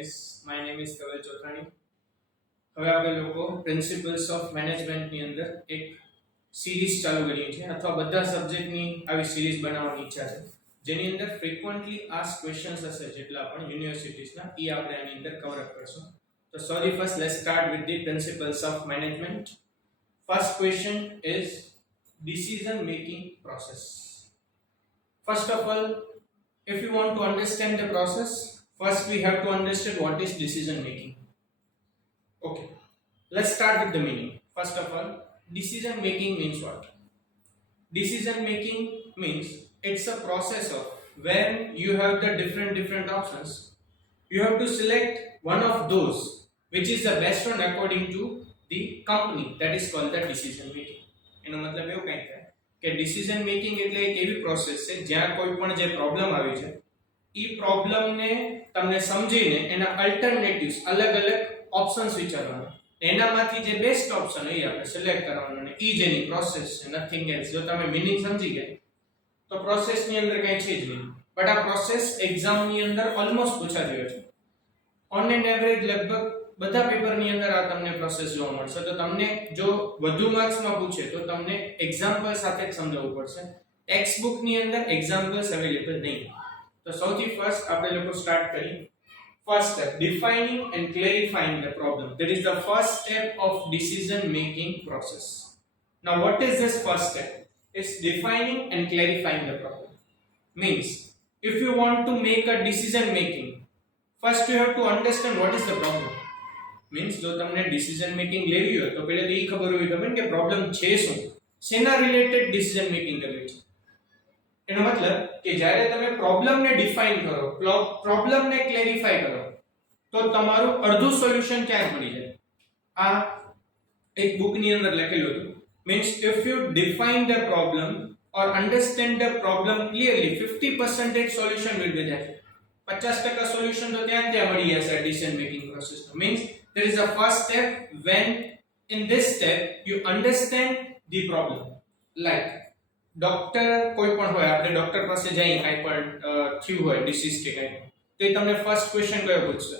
guys, my name is Kaval Chothani. હવે આપણે લોકો પ્રિન્સિપલ્સ ઓફ મેનેજમેન્ટની અંદર એક સિરીઝ ચાલુ કરી છે અથવા બધા સબ્જેક્ટની આવી સિરીઝ બનાવવાની ઈચ્છા છે જેની અંદર ફ્રીક્વન્ટલી આસ્ક ક્વેશ્ચન્સ હશે જેટલા પણ યુનિવર્સિટીઝના એ આપણે આની અંદર કવર અપ કરશું. તો sorry first let's start with the principles of management. First question is decision making process. First of all, if you want to understand the process, first we have to understand what is decision making. Okay, let's start with the meaning. First of all, decision making means what? Decision making means it's a process of when you have the different options, you have to select one of those which is the best one according to the company. That is called the decision making. એનો મતલબ એવું કંઈ થાય કે decision making એટલે એક એવી process છે જ્યાં કોઈ પણ જે પ્રોબ્લેમ આવી છે એ પ્રોબ્લેમને તમને સમજીને એના અલ્ટરનેટિવ્સ અલગ અલગ ઓપ્શન્સ વિચારવાના, એનામાંથી જે બેસ્ટ ઓપ્શન હોય આપણે સિલેક્ટ કરવાનો અને ઈ જેની પ્રોસેસ છે, નથિંગ એલ્સ. જો તમે મીનિંગ સમજી ગયા તો પ્રોસેસની અંદર કંઈ છે જ નહીં. બટ આ પ્રોસેસ એક્ઝામની અંદર ઓલમોસ્ટ પૂછાતી હોય છે. ઓન એન એવરેજ લગભગ બધા પેપરની અંદર આ તમને પ્રોસેસ જોવા મળશે. તો તમને જો વધુ માર્ક્સમાં પૂછે તો તમને એક્ઝામ્પલ સાથે જ સમજાવવું પડશે. ટેક્સ્ટ બુકની અંદર એક્ઝામ્પલ્સ અવેલેબલ નહીં. તો સૌથી ફર્સ્ટ આપણે લોકો સ્ટાર્ટ કરીએ. First step, defining and clarifying the problem. That is the first step of decision making process. Now what is this first step? It's defining and clarifying the problem. Means if you want to make a decision making, first you have to understand what is the problem. Means જો તમને decision making લેવી હોય તો પહેલા તો એ ખબર હોવી જોઈએ કે પ્રોબ્લેમ છે શું, શેના રિલેટેડ ડિસિઝન મેકિંગ કરવી છે. એનો મતલબ કે જ્યારે તમે પ્રોબ્લેમને ડિફાઇન કરો, પ્રોબ્લેમને ક્લેરિફાઈ કરો તો તમારું અડધું સોલ્યુશન ક્યાં મળી જાય. આ એક બુકની અંદર લખેલું હતું. Means if you define the problem or understand the problem clearly, 50% solution will be there. 50% solution તો ત્યાં મળી જશે decision making process. Means there is a first step when in this step you understand the problem. Like doctor કોઈ પણ હોય, આપણે doctor પાસે જઈએ કાઈ પણ થયું હોય ડિસીઝ કે કાઈ, તો એ તમને ફર્સ્ટ ક્વેશ્ચન કયો પૂછશે?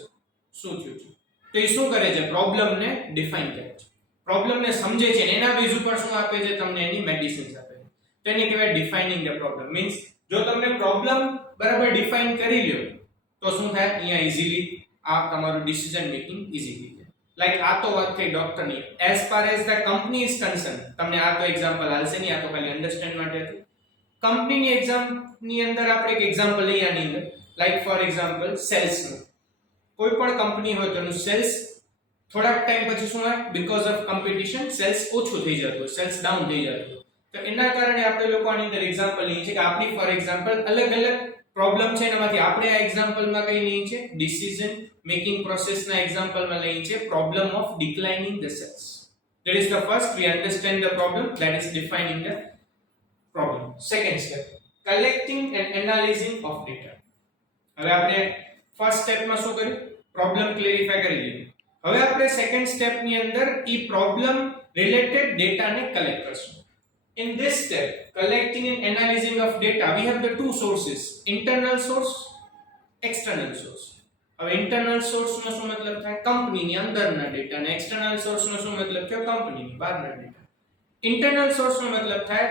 શું થયું છે? તો એ શું કરે છે? પ્રોબ્લેમને ડિફાઇન કરે છે, પ્રોબ્લેમને સમજે છે અને એના બેઝ ઉપર શું આપે છે? તમને એની મેડિસિન્સ આપે છે. તેને કહેવાય ડિફાઇનિંગ ધ પ્રોબ્લેમ. મીન્સ જો તમે પ્રોબ્લેમ બરાબર ડિફાઇન કરી લ્યો તો શું થાય? અહીંયા ઈઝીલી આ તમારું ડિસિઝન મેકિંગ ઈઝી થઈ જાય. લાઈક આ તો વાત થઈ ડોક્ટરની. As far as the company is concern, તમને આ તો એક્ઝામ્પલ હાલશે નહીં, આ તો ખાલી અન્ડરસ્ટેન્ડ માટે હતું. કંપનીની એક્ઝામની અંદર આપણે એક એક્ઝામ્પલ લઈએ આની અંદર. લાઈક ફોર એક્ઝામ્પલ સેલ્સનું. કોઈ પણ કંપની હોય તો એનું સેલ્સ થોડાક ટાઈમ પછી શું હોય? બીકોઝ ઓફ કોમ્પિટિશન સેલ્સ ઓછું થઈ જતું હોય, સેલ્સ ડાઉન થઈ જતું હોય. તો એના કારણે આપણે લોકો આની અંદર એક્ઝામ્પલ લઈએ છે કે આપણી ફોર એક્ઝામ્પલ અલગ અલગ પ્રોબ્લેમ છે, એનામાંથી આપણે આ એક્ઝામ્પલમાં કઈ લઈએ છે? ડિસિઝન મેકિંગ પ્રોસેસના એક્ઝામ્પલમાં લઈએ છે problem of declining the sales. That is the first, we understand the problem, that is defining the problem. Second step, collecting and analysing of data. હવે આપણે ફર્સ્ટ સ્ટેપમાં શું કર્યું? પ્રોબ્લેમ ક્લેરિફાઈ કરી લીધી. હવે આપણે સેકન્ડ સ્ટેપની અંદર ઈ પ્રોબ્લેમ રિલેટેડ ડેટાને કલેક્ટ કરશું. In this step, collecting and analyzing of data, we have the two sources: internal source, external source. હવે internal source નો શું મતલબ થાય? કંપનીની અંદરના ડેટા. અને external source નો શું મતલબ થાય? કંપનીની બહારના ડેટા. internal source નો મતલબ થાય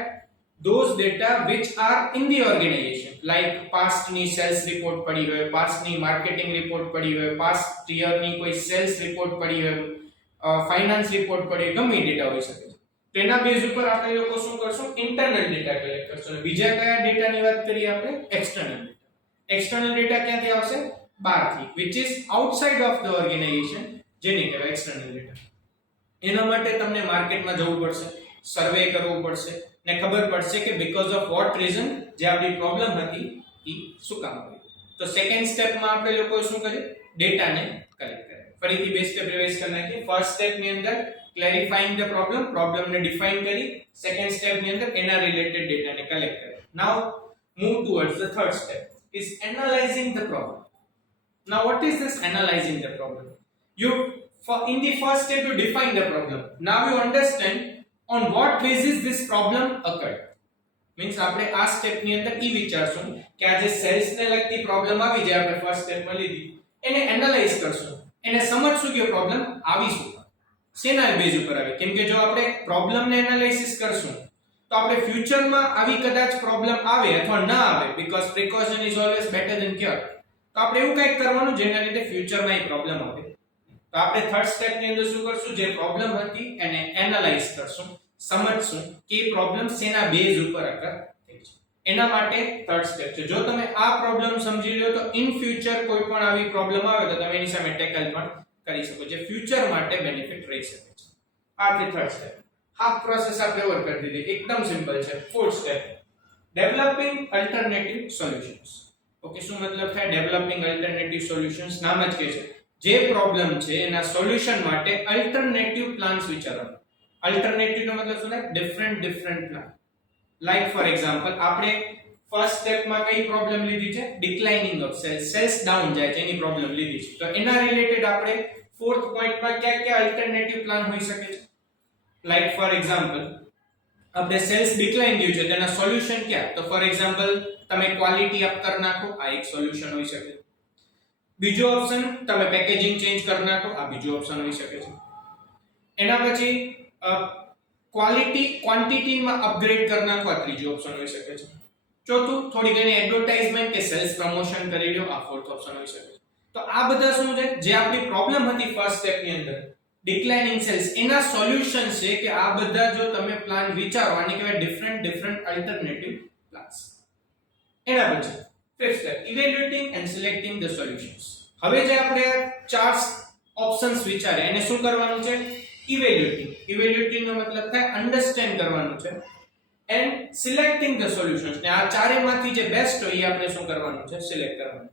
those data which are in the organization, like past ની sales report પડી હોય, past ની marketing report પડી હોય, past year ની કોઈ sales report પડી હોય, finance report પડી હોય, ગમે ડેટા હોઈ શકે. તેના બેઝ ઉપર આપણે લોકો શું કરશું? ઇન્ટરનલ ડેટા કલેક્ટ કરશું. અને બીજા કયા ડેટાની વાત કરીએ આપણે? External data. એક્સટર્નલ ડેટા ક્યાંથી આવશે? બહારથી, which is outside of the organization, જેને કહેવાય એક્સટર્નલ ડેટા. એના માટે તમને માર્કેટમાં જવું પડશે, સર્વે કરવું પડશે ને ખબર પડશે કે બીકોઝ ઓફ વોટ રીઝન જે આપણી પ્રોબ્લેમ હતી એ શું કામ કરી. તો સેકન્ડ સ્ટેપમાં આપણે લોકો શું કરીએ? ડેટાને કલેક્ટ કરીએ. ફરીથી બે સ્ટેપ રિવાઇઝ કરી નાખીએ. ફર્સ્ટ સ્ટેપની અંદર clarifying the problem ને define કરી, second step ની અંદર એના related data ને collect કરી. Now move towards the third step, is analyzing the problem. Now what is this analyzing the problem? In the first step you define the problem. Now you understand on what basis this problem occurred. Means આપણે આ step ની અંદર ઈ વિચારશું કે આ જે cells ને લગતી problem આવી જાય આપણે ફર્સ્ટ સ્ટેપ માં લીધી એને એનાલાઇઝ કરશું, એને સમજશું કે પ્રોબ્લેમ આવી શું, શેના બેઝ ઉપર આવી. કેમ કે જો આપણે પ્રોબ્લેમને એનાલિસિસ કરશું તો આપણે ફ્યુચરમાં આવી કદાચ પ્રોબ્લેમ આવે અથવા ના આવે, because precaution is always better than cure, તો આપણે એવું કંઈક કરવાનું જેના લીધે ફ્યુચરમાં એ પ્રોબ્લેમ આવે. તો આપણે થર્ડ સ્ટેપ ની અંદર શું કરશું, જે પ્રોબ્લેમ હતી એને એનાલાઇઝ કરશું, સમજશું કે એ પ્રોબ્લેમ શેના બેઝ ઉપર અકર થઈ છે. એના માટે થર્ડ સ્ટેપ છે. જો તમે આ પ્રોબ્લેમ સમજી લો તો ઇન ફ્યુચર કોઈ પણ આવી પ્રોબ્લેમ આવે તો તમે એની સામે ટેકલ પણ કરી શકો, જે ફ્યુચર માટે બેનિફિટ રહી શકે છે. આ છે થર્ડ સ્ટેપ. હાફ પ્રોસેસ આપણે ઓવર કરી દીધી, એકદમ સિમ્પલ છે. Fourth step, developing alternative solutions. Okay, શું મતલબ થાય ડેવલપિંગ અલ્ટરનેટિવ સોલ્યુશન્સ? નામ જ કહે છે જે પ્રોબ્લેમ છે એના સોલ્યુશન માટે અલ્ટરનેટિવ પ્લાન્સ વિચારવાનું. અલ્ટરનેટિવ નો મતલબ શું થાય? Different plan. Like for example, આપણે ફર્સ્ટ સ્ટેપમાં કઈ પ્રોબ્લેમ લીધી છે? ડિક્લાઇનિંગ ઓફ સેલ્સ, સેલ્સ ડાઉન જાય છે એની પ્રોબ્લેમ લીધી છે. તો એના રિલેટેડ આપણે ફોર્થ પોઈન્ટમાં કયા અલ્ટરનેટિવ પ્લાન હોઈ શકે છે? લાઈક ફોર એક્ઝામ્પલ, આપણે સેલ્સ ડિક્લાઇન થયું છે તેના સોલ્યુશન ક્યાં? તો ફોર એક્ઝામ્પલ તમે ક્વોલિટી અપ કરી નાખો, આ એક સોલ્યુશન હોઈ શકે. બીજો ઓપ્શન, તમે પેકેજિંગ ચેન્જ કરી નાખો, આ બીજો ઓપ્શન હોઈ શકે છે. એના પછી ક્વોલિટી ક્વોન્ટિટીમાં અપગ્રેડ કરી નાખો, આ ત્રીજો ઓપ્શન હોઈ શકે છે. ચોથું, થોડી ઘણી એડવર્ટાઇઝમેન્ટ કે સેલ્સ પ્રમોશન કરી લો, આ ફોર્થ ઓપ્શન હોઈ શકે છે. તો આ બધા શું છે? જે આપણી પ્રોબ્લેમ હતી ફર્સ્ટ સ્ટેપ ની અંદર ડિક્લાઇનિંગ સેલ્સ, એના સોલ્યુશન છે કે આ બધા જો તમે પ્લાન વિચારો, આને કહેવાય ડિફરન્ટ અલ્ટરનેટિવ પ્લાન્સ. એના પછી fifth step, evaluating and selecting the solutions. હવે જે આપણે ચાર ઓપ્શન્સ વિચાર્યા એને શું કરવાનું છે? ઇવેલ્યુએટિંગ નો મતલબ થાય અન્ડરસ્ટેન્ડ કરવાનું છે, એન્ડ સિલેક્ટિંગ ધ સોલ્યુશન્સ, ને આ ચારેમાંથી જે બેસ્ટ હોય એ આપણે શું કરવાનું છે? સિલેક્ટ કરવાનું.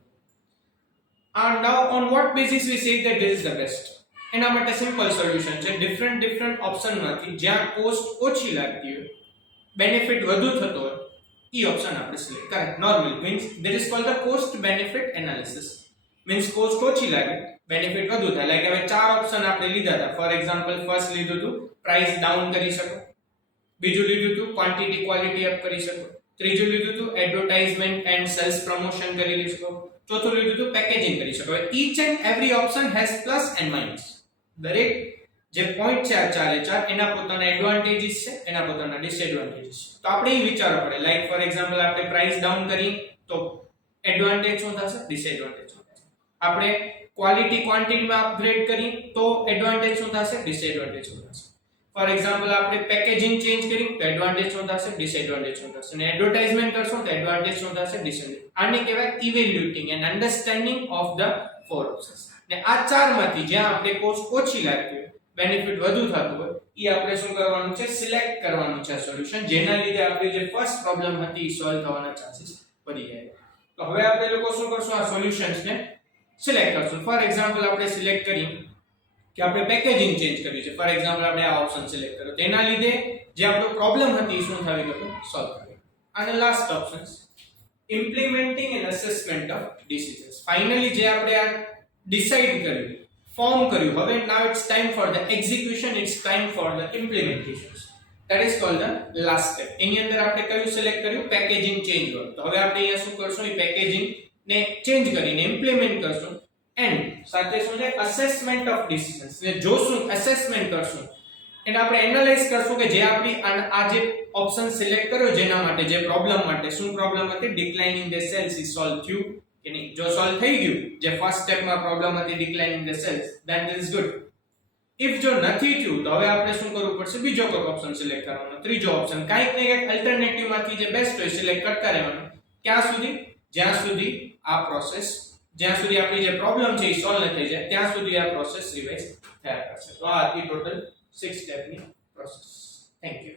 And now on what basis we say that this is the best? એના માટે સિમ્પલ સોલ્યુશન છે. ડિફરન્ટ ઓપ્શન માંથી જ્યાં કોસ્ટ ઓછી લાગતી હોય, બેનિફિટ વધુ થતો હોય, એ ઓપ્શન આપણે સિલેક્ટ કરાય. Normal means that is called the cost benefit analysis. Means cost ઓછી લાગે, બેનિફિટ વધુ થાય. લાઈક હવે ચાર ઓપ્શન આપણે લીધા હતા. ફોર એક્ઝામ્પલ, ફર્સ્ટ લીધું હતું પ્રાઇસ ડાઉન કરી શકો, બીજું લીધું હતું ક્વોન્ટિટી ક્વોલિટી અપ કરી શકો, ત્રીજું લીધું હતું એડવર્ટાઇઝમેન્ટ એન્ડ સેલ્સ પ્રમોશન કરી શકો, ચોથું લીધું હતું પેકેજિંગ કરી શકો. Each and every option has plus and minus. દરેક જે પોઈન્ટ છે આ ચારે ચાર, એના પોતાના એડવાન્ટેજીસ છે, એના પોતાના ડિસએડવાન્ટેજીસ છે. તો આપણે એ વિચારવું પડે. લાઈક ફોર એક્ઝામ્પલ, આપણે પ્રાઇસ ડાઉન કરી તો એડવાન્ટેજ શું થશે? ડિસએડવાન્ટેજ શું થશે? આપણે ક્વોલિટી ક્વોન્ટિટીમાં અપગ્રેડ કરી તો એડવાન્ટેજ શું થશે? ડિસએડવાન્ટેજ શું થશે? ફોર એક્ઝામ્પલ, આપણે પેકેજિંગ ચેન્જ કરી તો એડવાન્ટેજ શું થશે? ડિસએડવાન્ટેજ શું થશે? અને એડવર્ટાઇઝમેન્ટ કરશો તો એડવાન્ટેજ શું થશે? ડિસએડવાન્ટેજ. આને કહેવાય evaluating and understanding of the four options. ને આ ચારમાંથી જ્યાં આપણે કોસ્ટ ઓછી લાગતી હોય, બેનિફિટ વધુ થતું હોય, એ આપણે શું કરવાનું છે? સિલેક્ટ કરવાનું છે સોલ્યુશન, જેના લીધે આપણી જે ફર્સ્ટ પ્રોબ્લેમ હતી એ સોલ્વ થવાના ચાન્સીસ વધી જાય. તો હવે આપણે લોકો શું કરશું? આ સોલ્યુશન્સને સિલેક્ટ કરશું. ફોર એક્ઝામ્પલ, આપણે સિલેક્ટ કરી કે આપણે પેકેજિંગ ચેન્જ કર્યું છે. ફોર એક્ઝામ્પલ, આપણે આ ઓપ્શન સિલેક્ટ કર્યો, તેના લીધે જે આપણો પ્રોબ્લેમ હતી શું થવી ગયું? સોલ્વ થઈ. અને last options, implementing and assessment of decisions. Finally જે આપણે આ ડિસાઈડ કર્યું, ફોર્મ કર્યું, હવે now it's time for the execution, it's time for the implementation. That is called the last step. એની અંદર આપણે કયું સિલેક્ટ કર્યું? પેકેજિંગ ચેન્જ કર્યું. તો હવે આપણે અહીંયા શું કરશું? એ પેકેજિંગ ને ચેન્જ કરીને ઇમ્પ્લિમેન્ટ કરશું, એન્ડ સાથે શું છે? Assessment of decisions. ને જોશું, એસેસમેન્ટ કરશું, એને આપણે એનાલાઇઝ કરશું કે જે આપણી આ જે ઓપ્શન સિલેક્ટ કર્યો જેના માટે, જે પ્રોબ્લેમ માટે, શું પ્રોબ્લેમ હતી? Declining the cells is solve થયું કે નહીં. જો સોલ્વ થઈ ગયું, જે ફર્સ્ટ સ્ટેપમાં પ્રોબ્લેમ હતી declining the sales, then this is good. If જો નથી થયું તો હવે આપણે શું કરવું પડશે? બીજો કોઈ ઓપ્શન સિલેક્ટ કરવાનો, ત્રીજો ઓપ્શન, કાંઈક ને કાંઈક અલ્ટરનેટિવ માંથી જે બેસ્ટ હોય સિલેક્ટ કરતા રહેવાનું. ક્યાં સુધી? જ્યાં સુધી આ પ્રોસેસ, જ્યાં સુધી આપણી જે પ્રોબ્લેમ છે એ સોલ્વ ન થઈ જાય, ત્યાં સુધી આ પ્રોસેસ રિવાઇઝ થયા કરશે. તો આ હતી ટોટલ 6 સ્ટેપની પ્રોસેસ. Thank you.